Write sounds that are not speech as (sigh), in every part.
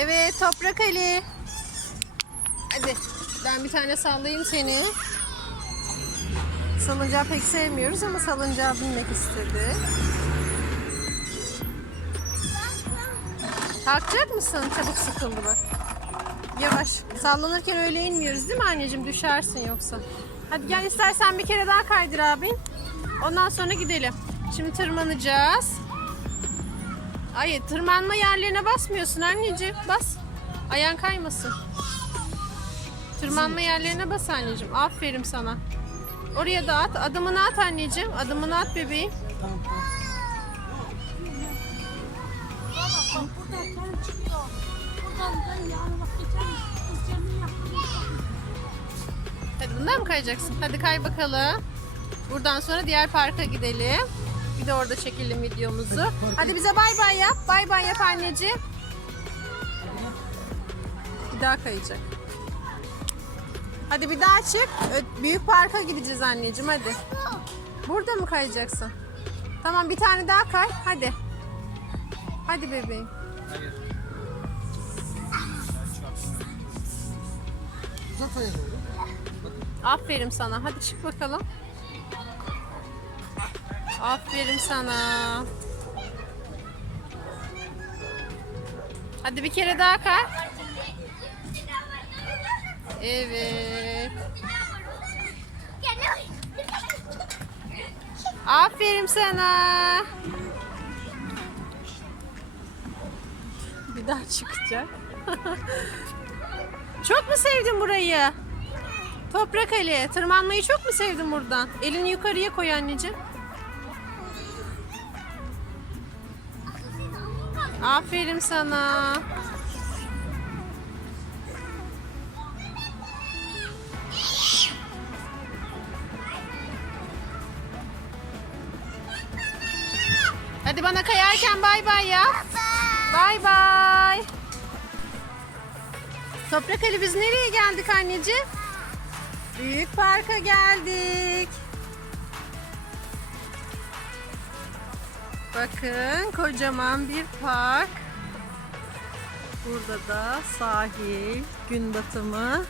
Evet Toprak Ali. Hadi ben bir tane sallayayım seni. Salıncağı pek sevmiyoruz ama salıncağı binmek istedi. Kalkacak mısın? Çabuk sıkıldı bak. Yavaş. Sallanırken öyle inmiyoruz değil mi anneciğim? Düşersin yoksa. Hadi gel istersen bir kere daha kaydır abin. Ondan sonra gidelim. Şimdi tırmanacağız. Hayır tırmanma yerlerine basmıyorsun anneciğim. Bas. Ayağın kaymasın. Tırmanma yerlerine bas anneciğim. Aferin sana. Oraya da at. Adımını at anneciğim. Adımını at bebeğim. Hadi bundan mı kayacaksın? Hadi kay bakalım. Buradan sonra diğer parka gidelim. Bir de orada çekelim videomuzu. Hadi bize bay bay yap. Bay bay yap anneciğim. Bir daha kayacak. Hadi bir daha çık. Büyük parka gideceğiz anneciğim hadi. Burada mı kayacaksın? Tamam bir tane daha kay. Hadi. Hadi bebeğim. Oğlum. Aferin sana. Hadi çık bakalım. Aferin sana. Hadi bir kere daha kay. Evet. Aferin sana. Bir daha çıkacak. (laughs) Çok mu sevdin burayı? Toprak Ali, tırmanmayı çok mu sevdin buradan? Elini yukarıya koy anneciğim. Aferin sana. Hadi bana kayarken bay bay yap. Bay bay. Toprak Ali biz nereye geldik anneciğim? Büyük parka geldik. Bakın kocaman bir park. Burada da sahil, gün batımı.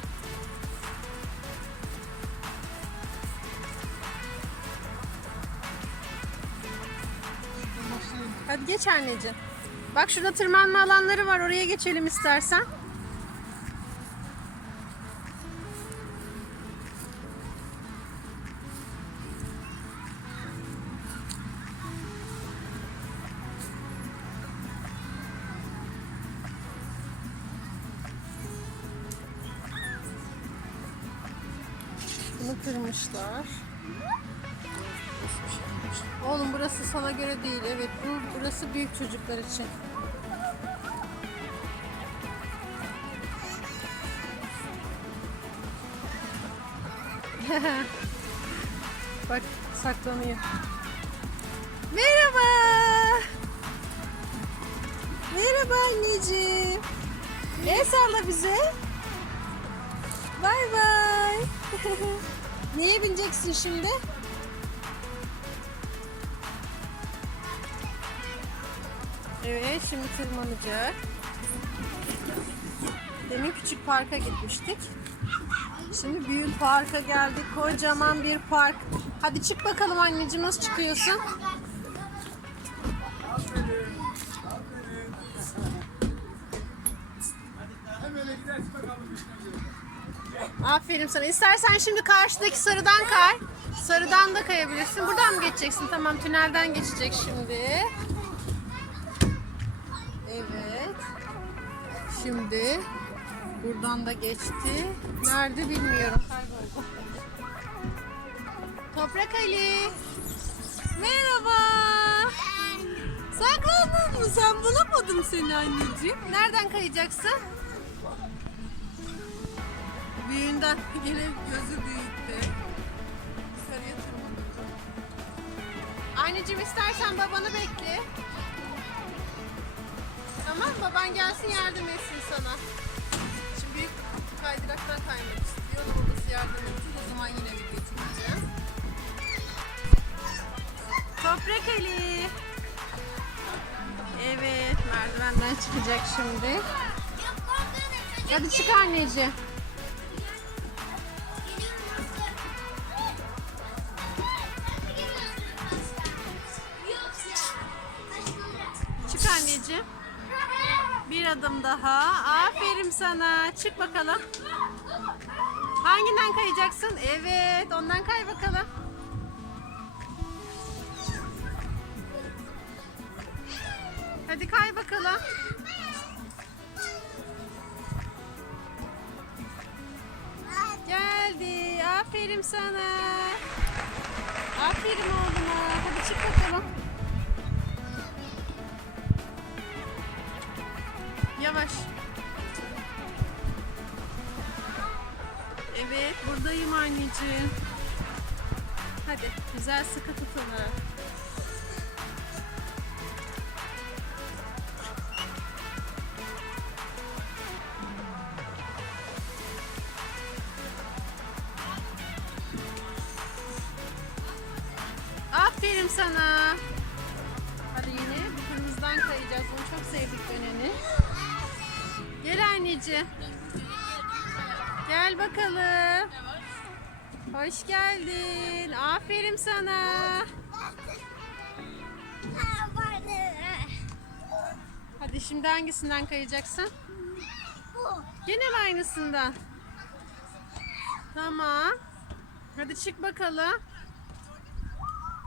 Hadi geç anneciğim. Bak şurada tırmanma alanları var. Oraya geçelim istersen. Kırmışlar. Oğlum burası sana göre değil. Evet bu burası büyük çocuklar için. (laughs) Bak saklanıyor. Merhaba. Merhaba anneciğim. El salla bize. Bay bay. (laughs) Niye bineceksin şimdi? Evet, şimdi tırmanacak. Demin küçük parka gitmiştik. Şimdi büyük parka geldik. Kocaman bir park. Hadi çık bakalım anneciğim nasıl çıkıyorsun? Aferin sana. İstersen şimdi karşıdaki sarıdan kay. Sarıdan da kayabilirsin. Buradan mı geçeceksin? Tamam tünelden geçecek şimdi. Evet. Şimdi buradan da geçti. Nerede bilmiyorum. Toprak Ali. Merhaba. Saklandın mı sen? Bulamadım seni anneciğim. Nereden kayacaksın? Büyüğünden (laughs) gene gözü büyüktü. Yukarıya tırmanacak. Anneciğim istersen babanı bekle. Tamam baban gelsin yardım etsin sana. Şimdi büyük kaydıraktan kaymak istiyor. Babası yardım edecek. O zaman yine video çekeceğim. Toprak Ali. Evet merdivenden çıkacak şimdi. Hadi çık anneciğim. Anneciğim. Bir adım daha. Aferin sana. Çık bakalım. Hanginden kayacaksın? Evet, ondan kay bakalım. Hadi kay bakalım. Geldi. Aferin sana. Aferin oğluma. Hadi çık bakalım. Buradayım anneciğim. Hadi, güzel sıkı tutunlar. Aferin sana. Hadi yine bu kırmızıdan kayacağız. Onu çok sevdik önünü. Gel anneciğim. Gel bakalım. Hoş geldin. Aferin sana. Hadi şimdi hangisinden kayacaksın? Yine mi aynısından? Tamam. Hadi çık bakalım.